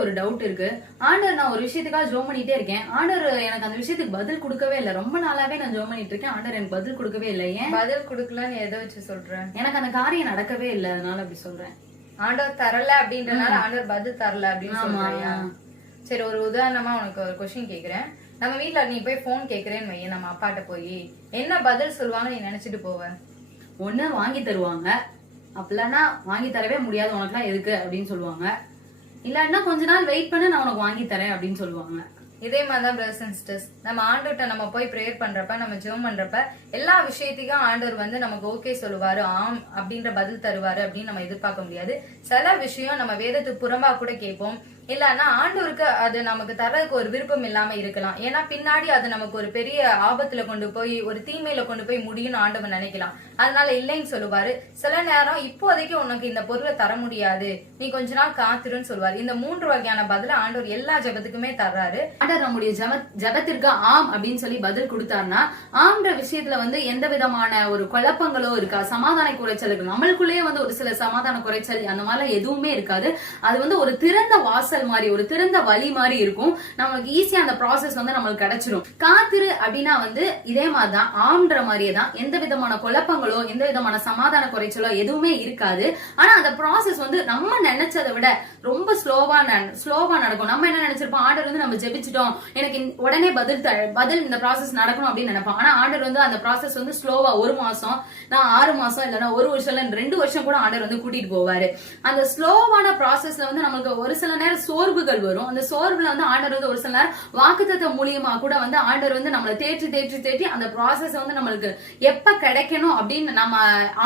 ஒரு டவுட் இருக்கு. ஆண்டர் நான் ஒரு விஷயத்துக்காக ஜோம் பண்ணிட்டே இருக்கேன். ஆண்டர் எனக்கு அந்த விஷயத்துக்கு பதில் கொடுக்கவே இல்லை. ரொம்ப நாளாவே நான் ஜோம் பண்ணிட்டு இருக்கேன். ஆண்டர் எனக்கு பதில் கொடுக்கவே இல்லை. ஏன்? பதில் கொடுக்கலன்னு எதை வச்சு சொல்ற எனக்கு அந்த காரியம் நடக்கவே இல்லை. அதனால அப்படி சொல்றேன். ஆண்டவர் தரல அப்படின்றனால ஆண்டவர் பதில் தரல அப்படின்னு. சொல்றியா? சரி ஒரு உதாரணமா உனக்கு ஒரு கொஸ்டின் கேக்குறேன். நம்ம வீட்ல நீ போய் போன் கேக்குறேன்னு வையே நம்ம அப்பாட்ட போய் என்ன பதில் சொல்லுவாங்க நீ நினைச்சிட்டு போவ? ஒண்ணு வாங்கி தருவாங்க. அப்படின்னா வாங்கி தரவே முடியாது. உனக்குலாம் எதுக்கு? அப்படின்னு சொல்லுவாங்க. இல்லன்னா கொஞ்ச நாள் வெயிட் பண்ண நான் உனக்கு வாங்கி தரேன் அப்படின்னு சொல்லுவாங்க. இதே மாதிரி தான் பிரதர்ஸ் அண்ட் சிஸ்டர்ஸ் நம்ம ஆண்டவர்கிட்ட நம்ம போய் ப்ரேயர் பண்றப்ப நம்ம ஜெபம் பண்றப்ப எல்லா விஷயத்தையும் ஆண்டவர் வந்து நமக்கு ஓகே சொல்லுவாரு. ஆம் அப்படின்ற பதில் தருவாரு அப்படின்னு நம்ம எதிர்பார்க்க முடியாது. சில விஷயம் நம்ம வேதத்துக்கு புறம்பா கூட கேட்போம். இல்லைன்னா ஆண்டவருக்கு அது நமக்கு தர்றதுக்கு ஒரு விருப்பம் இல்லாம இருக்கலாம். ஏன்னா பின்னாடி அது நமக்கு ஒரு பெரிய ஆபத்துல கொண்டு போய் ஒரு தீமையில கொண்டு போய் முடியும்னு ஆண்டவர் நினைக்கலாம். அதனால இல்லைன்னு சொல்லுவாரு. சில நேரம் இப்போதைக்கு உனக்கு இந்த பொருளை தர முடியாது. நீ கொஞ்ச நாள் காத்துருன்னு சொல்லுவாரு. இந்த மூன்று வகையான பதில ஆண்டவர் எல்லா ஜெபத்துக்குமே தர்றாரு. ஆண்டவர் நம்முடைய ஜப ஜபத்திற்கு ஆம் அப்படின்னு சொல்லி பதில் கொடுத்தாருன்னா ஆம்ன்ற விஷயத்துல வந்து எந்த விதமான ஒரு குழப்பங்களோ இருக்கா? சமாதான குறைச்சல் இருக்கு நம்மளுக்குள்ளேயே வந்து ஒரு சில சமாதான குறைச்சல் அந்த மாதிரிலாம் எதுவுமே இருக்காது. அது வந்து ஒரு திறந்த வாசல் மாதிரி ஒரு திறந்த வழி மாதிரி இருக்கும். நமக்கு ஈஸியா அந்த ப்ராசஸ் வந்து நம்மளுக்கு கிடைச்சிரும். காத்திரு அப்படின்னா வந்து இதே மாதிரிதான் ஆம்ன்ற மாதிரியே தான் எந்த விதமான குழப்பங்களோ எந்த விதமான சமாதான குறைச்சலோ எதுவுமே இருக்காது. ஆனா அந்த ப்ராசஸ் வந்து நம்ம நினைச்சதை விட ரொம்ப ஸ்லோவா ஸ்லோவா நடக்கும். நம்ம என்ன நினைச்சிருப்போம்? ஆர்டர் வந்து நம்ம ஜெபிச்சிட்டோம். எனக்கு உடனே பதில் த- பதில் இந்த ப்ராசஸ் நடக்கணும் அப்படின்னு நினைப்போம். ஆனா ஆர்டர் வந்து அந்த ப்ராசஸ் வந்து ஸ்லோவா ஒரு மாசம் நான் ஆறு மாசம் இல்லைன்னா ஒரு வருஷம் இல்ல ரெண்டு வருஷம் கூட ஆர்டர் வந்து கூட்டிட்டு போவாரு. அந்த ஸ்லோவான ப்ராசஸ்ல வந்து நமக்கு ஒரு சில நேரம் சோர்வுகள் வரும். அந்த சோர்வுல வந்து ஆண்டர் வந்து ஒரு சில நேரம் வாக்குத்தத்த மூலியமா கூட வந்து ஆண்டர் வந்து நம்மளை தேற்றி தேற்றி தேற்றி அந்த ப்ராசஸ் வந்து நம்மளுக்கு எப்ப கிடைக்கணும் அப்படின்னு நம்ம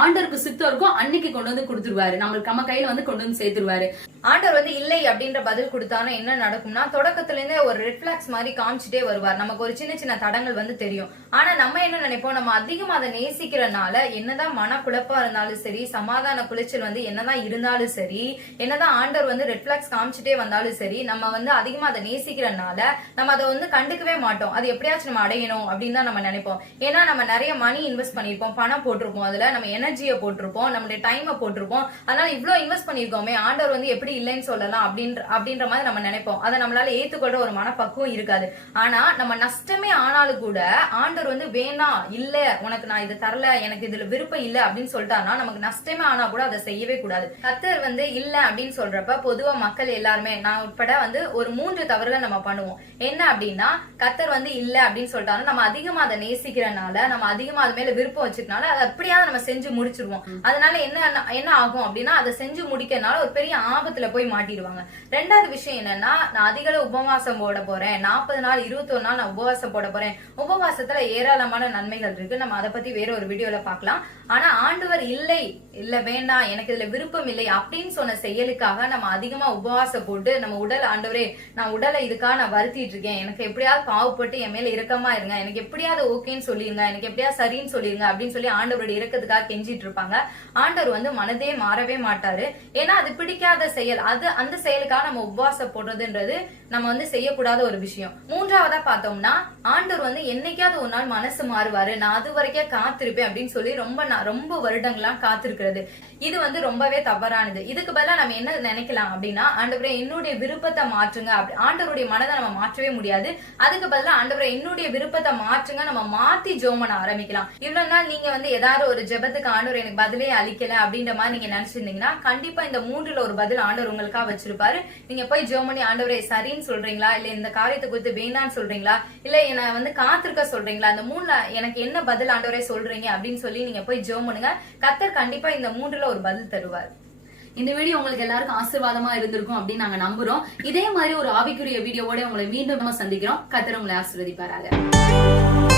ஆண்டருக்கு சித்தம் இருக்கும் அன்னைக்கு கொண்டு வந்து கொடுத்துருவாரு. நம்மளுக்கு நம்ம கையில வந்து கொண்டு வந்து சேர்த்துருவாரு. ஆண்டவர் வந்து இல்லை அப்படின்ற பதில் கொடுத்தானா என்ன நடக்கும்னா தொடக்கத்துல இருந்தே ஒரு ரிஃப்ளாக்ஸ் மாதிரி காமிச்சிட்டே வருவார். நமக்கு ஒரு சின்ன சின்ன தடங்கள் வந்து தெரியும். ஆனா நம்ம என்ன நினைப்போம்? நம்ம அதிகமா அதை நேசிக்கிறனால என்னதான் மனக்குழப்பா இருந்தாலும் சரி சமாதான குளிச்சல் வந்து என்னதான் இருந்தாலும் சரி என்னதான் ஆண்டவர் வந்து ரிஃப்ளாக்ஸ் காமிச்சிட்டே வந்தாலும் சரி நம்ம வந்து அதிகமா அதை நேசிக்கிறனால நம்ம அதை வந்து கண்டுக்கவே மாட்டோம். அது எப்படியாச்சும் நம்ம அடையணும் அப்படின்னு தான் நம்ம நினைப்போம். ஏன்னா நம்ம நிறைய மணி இன்வெஸ்ட் பண்ணிருப்போம் பணம் போட்டிருப்போம் அதுல. நம்ம எனர்ஜியை போட்டிருப்போம். நம்மளுடைய டைமை போட்டிருப்போம். அதனால இவ்ளோ இன்வெஸ்ட் பண்ணிருக்கோமே ஆண்டவர் வந்து எப்படி இல்லைன்னு சொல்லலாம் அப்படின்ற அப்படின்ற மாதிரி நம்ம நினைப்போம். அதை நம்மளால ஏத்துக்கொள்ள ஒரு மனப்பக்குவம் இருக்காது. ஆனா நம்ம நஷ்டமே ஆனாலும் கூட ஆண்டவர் வந்து வேணாம் இல்ல உனக்கு நான் இதை தரல எனக்கு இதுல விருப்பம் இல்ல அப்படின்னு சொல்லிட்டாருன்னா நமக்கு நஷ்டமே ஆனா கூட அதை செய்யவே கூடாது. கத்தர் வந்து இல்ல அப்படின்னு சொல்றப்ப பொதுவா மக்கள் எல்லாருமே நான் உட்பட வந்து ஒரு மூன்று தவறுகள் நம்ம பண்ணுவோம். என்ன அப்படின்னா கத்தர் வந்து இல்ல அப்படின்னு சொல்லிட்டாலும் நம்ம அதிகமா அதை நேசிக்கிறனால நம்ம அதிகமா அது மேல விருப்பம் வச்சிருக்கனால அதை அப்படியாவது நம்ம செஞ்சு முடிச்சிருவோம். அதனால என்ன என்ன ஆகும் அப்படின்னா அதை செஞ்சு முடிக்கனால ஒரு பெரிய ஆபத்துல போய் மாட்டிடுவாங்க. ரெண்டாவது விஷயம் என்னன்னா நான் அதிக உபவாசம் போட போறேன். நாற்பது நாள் இருபத்தொரு நாள் நான் உபவாசம் போட போறேன். உபவாசத்துல ஏராளமான நன்மைகள் இருக்கு. நம்ம அதை பத்தி வேற ஒரு வீடியோல பார்க்கலாம். ஆனா ஆண்டவர் இல்லை இல்ல வேண்டாம் எனக்கு இதுல விருப்பம் இல்லை அப்படின்னு சொன்ன செயலுக்காக நம்ம அதிகமா உபவாசம் போட்டு நம்ம உடல் ஆண்டவரே நான் உடலை இதுக்காக நான் வருத்திட்டு இருக்கேன். எனக்கு எப்படியாவது பாவப்பட்டு என் மேல இரக்கமா இருங்க. எனக்கு எப்படியாவது ஓகேன்னு சொல்லிருங்க. எனக்கு எப்படியாவது சரின்னு சொல்லிருங்க அப்படின்னு சொல்லி ஆண்டவருடைய இறக்கத்துக்காக கெஞ்சிட்டு இருப்பாங்க. ஆண்டவர் வந்து மனதே மாறவே மாட்டாரு. ஏன்னா அது பிடிக்காத செயல். அது அந்த செயலுக்காக நம்ம உபவாசம் போடுறதுன்றது நம்ம வந்து செய்யக்கூடாத ஒரு விஷயம். மூன்றாவதா பார்த்தோம்னா ஆண்டவர் வந்து என்னைக்காவது ஒரு நாள் மனசு மாறுவாரு. நான் அது வரைக்கும் காத்திருப்பேன் அப்படின்னு சொல்லி ரொம்ப ரொம்ப வருடங்களா காத்திருக்கிறது. இது வந்து ரொம்பவே தவறானது. இதுக்கு பதிலா நம்ம என்ன நினைக்கலாம் அப்படின்னா ஆண்டவரே என்னுடைய விருப்பத்தை மாற்றுங்க. அப்படி ஆண்டவருடைய மனதை நம்ம மாற்றவே முடியாது. அதுக்கு பதிலா ஆண்டவரை என்னுடைய விருப்பத்தை மாற்றுங்க. நம்ம மாத்தி ஜோம் பண்ண ஆரம்பிக்கலாம். இவ்வளவு நாள் நீங்க வந்து ஏதாவது ஒரு ஜெபத்துக்கு ஆண்டவர் எனக்கு பதிலே அளிக்கல அப்படின்ற மாதிரி நீங்க நினைச்சிருந்தீங்கன்னா கண்டிப்பா இந்த மூன்றுல ஒரு பதில் ஆண்டவர் உங்களுக்காக வச்சிருப்பாரு. நீங்க போய் ஜெபம் பண்ணி ஆண்டவரை சரின்னு சொல்றீங்களா? இல்ல இந்த காரியத்தை குறித்து வேணான்னு சொல்றீங்களா? இல்ல என்ன வந்து காத்திருக்க சொல்றீங்களா? அந்த மூணுல எனக்கு என்ன பதில் ஆண்டவரை சொல்றீங்க அப்படின்னு சொல்லி நீங்க போய் ஜெபம் பண்ணுங்க. கத்தர் கண்டிப்பா இந்த மூன்றுல ஒரு பதில் தருவார். இந்த வீடியோ உங்களுக்கு எல்லாருக்கும் ஆசீர்வாதமா இருந்திருக்கும் அப்படின்னு நாங்க நம்புறோம். இதே மாதிரி ஒரு ஆவிக்குரிய வீடியோவோட உங்களை மீண்டும் சந்திக்கிறோம். கத்திர உங்களை ஆசீர்வதிப்பாராக.